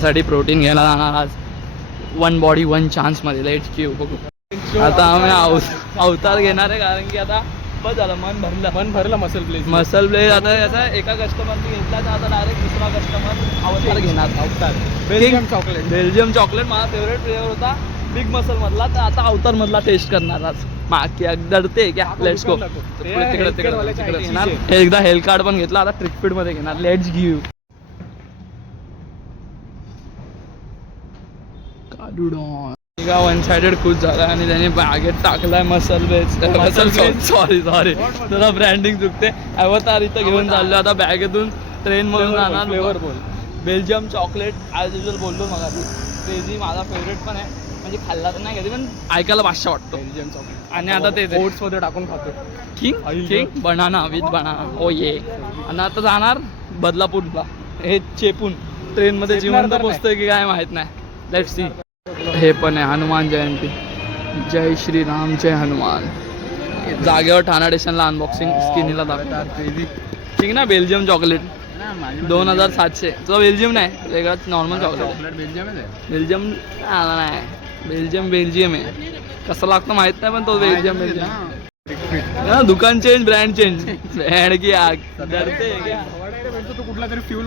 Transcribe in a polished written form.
साठी प्रोटीन घ्यायला जाणार आज. 1 बॉडी 1 चान्स मध्ये. Let's give. बघू आता आम्ही अवतार घेणार आहे, कारण की आता बस झालं, मन भरलं मसल प्लेस. आता याचा एका कस्टमरने घेतला तर आता डायरेक्ट दुसरा कस्टमर अवतार घेणार. अवतार बेल्जियम चॉकलेट माझा फेवरेट फ्लेवर होता बिग मसल मधला, तर आता अवतार मधला टेस्ट करणार आज. माकी अगदडते क्या. Let's go. तिकडे घेणार. एकदा हेल्थ कार्ड पण घेतला, आता ट्रिकफिट मध्ये घेणार. Let's give. वन साइडेड खुश झाला आणि त्याने बागेत टाकलाय मसल सॉरी तुला ब्रँडिंग चुकते. अवतार इथं घेऊन चाललो आता बॅगेतून. ट्रेन मधून जाणार. फ्लेवर बोल. बेल्जियम चॉकलेट ॲज युजल बोललो मग आधी. क्रेझी माझा फेवरेट पण आहे, म्हणजे खाल्ला तर नाही कधी पण ऐकायला भाषा वाटतो बेल्जियम चॉकलेट. आणि आता ते ओट्स मध्ये टाकून खातो. King banana with banana. Oh yeah. आणि आता जाणार बदलापूरला. हे चेपून ट्रेन मध्ये जिवंत पोचतोय की काय माहित नाही. Let's see. हे पण आहे हनुमान जयंती. जय श्रीराम जय हनुमान. जागेवर ठाणा स्टेशनला अनबॉक्सिंग स्किनीला दाखवतात. ठीक ना. Belgium chocolate 2700. तो बेल्जियम नाही, वेगळाच नॉर्मल चॉकलेट. बेल्जियम नाही. बेल्जियम आहे. कसं लागतं माहित नाही, पण तो बेल्जियम. दुकान चेंज ब्रँड चेंज. ब्रँड की आग. तू कुठला तरी फ्यूल